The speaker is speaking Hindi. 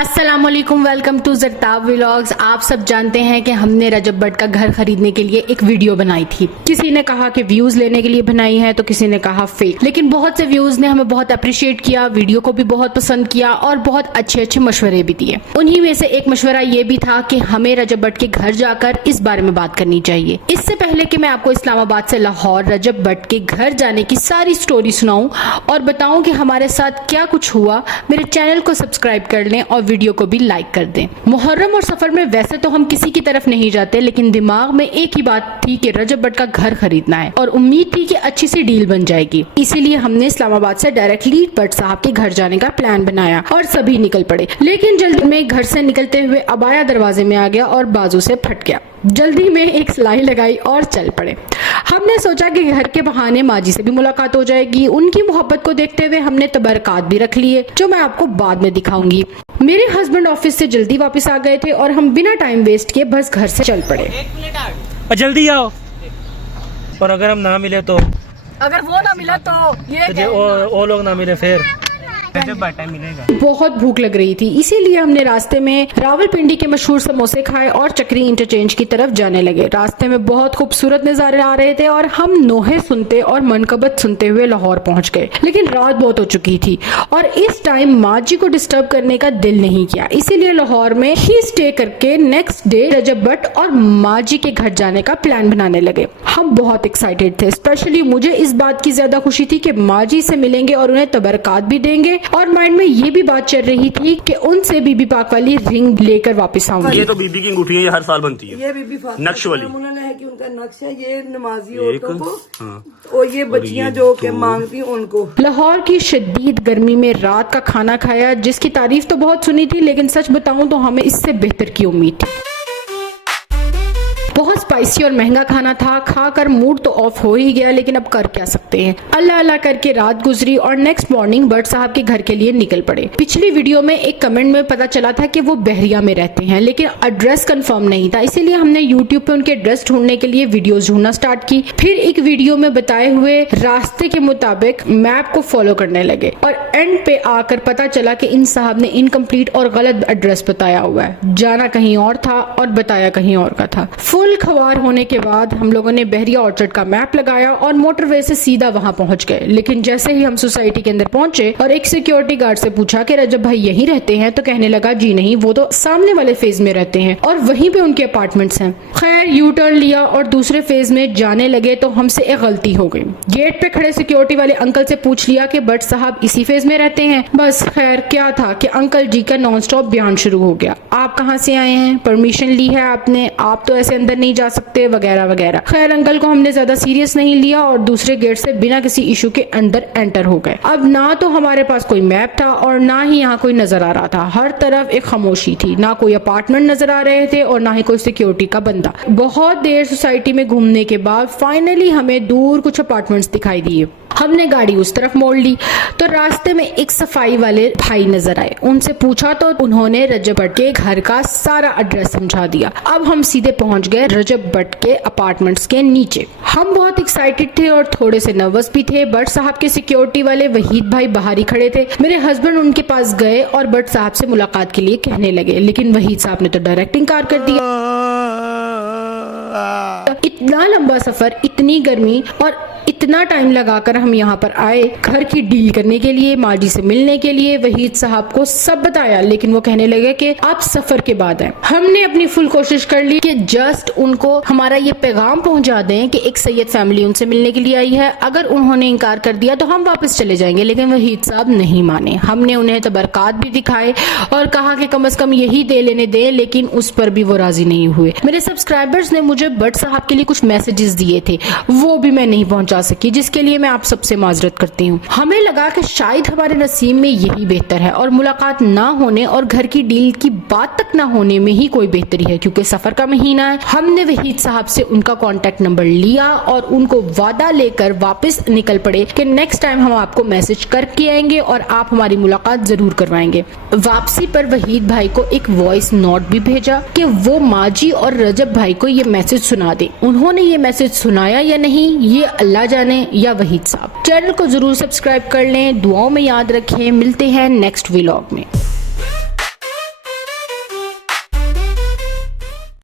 अस्सलामुअलैकुम, वेलकम टू ज़रताब व्लॉग्स। आप सब जानते हैं कि हमने रजब भट्ट का घर खरीदने के लिए एक वीडियो बनाई थी। किसी ने कहा कि व्यूज लेने के लिए बनाई है तो किसी ने कहा फेक, लेकिन बहुत से व्यूज ने हमें बहुत अप्रिशिएट किया, वीडियो को भी बहुत पसंद किया और बहुत अच्छे अच्छे मशवरे भी दिए। उन्हीं में से एक मशवरा ये भी था कि हमें रजब भट्ट के घर जाकर इस बारे में बात करनी चाहिए। इससे पहले कि मैं आपको इस्लामाबाद से लाहौर रजब भट्ट के घर जाने की सारी स्टोरी सुनाऊं और बताऊं कि हमारे साथ क्या कुछ हुआ, मेरे चैनल को सब्सक्राइब कर लें और वीडियो को भी लाइक कर दें। मुहर्रम और सफर में वैसे तो हम किसी की तरफ नहीं जाते, लेकिन दिमाग में एक ही बात थी कि रजब भट्ट का घर खरीदना है और उम्मीद थी कि अच्छी सी डील बन जाएगी। इसीलिए हमने इस्लामाबाद से डायरेक्टली भट्ट साहब के घर जाने का प्लान बनाया और सभी निकल पड़े। लेकिन जल्दी में घर से निकलते हुए अबाया दरवाजे में आ गया और बाजू से फट गया। जल्दी में एक सिलाई लगाई और चल पड़े। हमने सोचा कि घर के बहाने माजी से भी मुलाकात हो जाएगी। उनकी मोहब्बत को देखते हुए हमने तबरकात भी रख लिए, जो मैं आपको बाद में दिखाऊंगी। मेरे हस्बैंड ऑफिस से जल्दी वापस आ गए थे और हम बिना टाइम वेस्ट किए बस घर से चल पड़े। और जल्दी आओ, और अगर हम ना मिले तो, अगर वो ना मिला तो ये वो लोग ना मिले फिर मिलेगा। बहुत भूख लग रही थी, इसीलिए हमने रास्ते में रावलपिंडी के मशहूर समोसे खाए और चक्री इंटरचेंज की तरफ जाने लगे। रास्ते में बहुत खूबसूरत नजारे आ रहे थे और हम नोहे सुनते और मनकबत सुनते हुए लाहौर पहुंच गए। लेकिन रात बहुत हो चुकी थी और इस टाइम माँ जी को डिस्टर्ब करने का दिल नहीं किया, इसीलिए लाहौर में ही स्टे करके नेक्स्ट डे रजब भट्ट और माँ जी के घर जाने का प्लान बनाने लगे। हम बहुत एक्साइटेड थे। स्पेशली मुझे इस बात की ज्यादा खुशी थी कि माँ जी से मिलेंगे और उन्हें तबरकात भी देंगे, और माइंड में ये भी बात चल रही थी कि उनसे बीबी पाक वाली रिंग लेकर वापस आऊंगी। ये तो बीबी की अंगूठी है, ये हर साल बनती है। ये बीबी नक्श वाली है कि उनका नक्श है, ये नमाजी औरतों को और ये बच्चियां जो के मांगती उनको। लाहौर की शदीद गर्मी में रात का खाना खाया, जिसकी तारीफ तो बहुत सुनी थी, लेकिन सच बताऊं तो हमें इससे बेहतर की उम्मीद थी। बहुत स्पाइसी और महंगा खाना था। खाकर मूड तो ऑफ हो ही गया, लेकिन अब कर क्या सकते हैं। अल्लाह अल्लाह करके रात गुजरी और नेक्स्ट मॉर्निंग भट्ट साहब के घर के लिए निकल पड़े। पिछली वीडियो में एक कमेंट में पता चला था कि वो बहरिया में रहते हैं, लेकिन एड्रेस कंफर्म नहीं था, इसीलिए हमने यूट्यूब पे उनके एड्रेस ढूंढने के लिए वीडियोस ढूंढना स्टार्ट की। फिर एक वीडियो में बताए हुए रास्ते के मुताबिक मैप को फॉलो करने लगे और एंड पे आकर पता चला कि इन साहब ने इनकम्प्लीट और गलत एड्रेस बताया हुआ है। जाना कहीं और था और बताया कहीं और का था। फुल खवार होने के बाद हम लोगों ने बहरिया ऑर्चर्ड का मैप लगाया और मोटरवे से सीधा वहां पहुंच गए। लेकिन जैसे ही हम सोसाइटी के अंदर पहुंचे और एक सिक्योरिटी गार्ड से पूछा कि रजब भाई यहीं रहते हैं, तो कहने लगा जी नहीं, वो तो सामने वाले फेज में रहते हैं और वहीं पे उनके अपार्टमेंट्स हैं। खैर यू टर्न लिया और दूसरे फेज में जाने लगे तो हमसे एक गलती हो गई। गेट पे खड़े सिक्योरिटी वाले अंकल से पूछ लिया कि भट्ट साहब इसी फेज में रहते हैं। बस खैर क्या था कि अंकल जी का नॉन स्टॉप बयान शुरू हो गया। आप कहाँ से आए हैं, परमिशन ली है आपने, आप तो ऐसे अंदर नहीं जा सकते, वगैरह वगैरह। खैर अंकल को हमने ज्यादा सीरियस नहीं लिया और दूसरे गेट से बिना किसी इशू के अंदर एंटर हो गए। अब ना तो हमारे पास कोई मैप था और ना ही यहाँ कोई नजर आ रहा था। हर तरफ एक खामोशी थी, ना कोई अपार्टमेंट नजर आ रहे थे और ना ही कोई सिक्योरिटी का बंदा। बहुत देर सोसाइटी में घूमने के बाद फाइनली हमें दूर कुछ अपार्टमेंट्स दिखाई दिए। हमने गाड़ी उस तरफ मोड़ ली तो रास्ते में एक सफाई वाले भाई नजर आए। उनसे पूछा तो उन्होंने रजब भट्ट के घर का सारा एड्रेस समझा दिया। अब हम सीधे पहुंच गए रजब भट्ट के अपार्टमेंट्स के नीचे। हम बहुत एक्साइटेड थे और थोड़े से नर्वस भी थे। भट्ट साहब के सिक्योरिटी वाले वहीद भाई बाहर ही खड़े थे। मेरे हस्बैंड उनके पास गए और भट्ट साहब से मुलाकात के लिए कहने लगे, लेकिन वहीद साहब ने तो डायरेक्ट इनकार कर दिया। इतना लंबा सफर, इतनी गर्मी और इतना टाइम लगाकर हम यहाँ पर आए घर की डील करने के लिए, माजी से मिलने के लिए। वहीद साहब को सब बताया, लेकिन वो कहने लगे कि आप सफर के बाद आए। हमने अपनी फुल कोशिश कर ली कि जस्ट उनको हमारा ये पैगाम पहुंचा दें कि एक सैयद फैमिली उनसे मिलने के लिए आई है। अगर उन्होंने इनकार कर दिया तो हम वापस चले जाएंगे, लेकिन वहीद साहब नहीं माने। हमने उन्हें तबरकात भी दिखाए और कहा कि कम से कम यही दे लेने दें, लेकिन उस पर भी वो राजी नहीं हुए। मेरे सब्सक्राइबर्स ने मुझे भट्ट साहब के लिए कुछ मैसेजेस दिए थे, वो भी मैं नहीं पहुंचा सकी, जिसके लिए मैं आप सबसे माजरत करती हूँ। हमें लगा कि शायद हमारे नसीब में यही बेहतर है और मुलाकात ना होने और घर की डील की बात तक ना होने में ही कोई बेहतरी है, क्योंकि सफर का महीना है। हमने वहीद साहब से उनका कांटेक्ट नंबर लिया और उनको वादा लेकर वापस निकल पड़े कि नेक्स्ट टाइम हम आपको मैसेज करके आएंगे और आप हमारी मुलाकात जरूर करवाएंगे। वापसी पर वहीद भाई को एक वॉइस नोट भी भेजा कि वो माजी और रजब भाई को ये मैसेज सुना दे। उन्होंने ये मैसेज सुनाया या नहीं, ये अल्लाह जाने या वहीद साहब। चैनल को जरूर सब्सक्राइब कर लें, दुआओं में याद रखें। मिलते हैं नेक्स्ट व्लॉग में।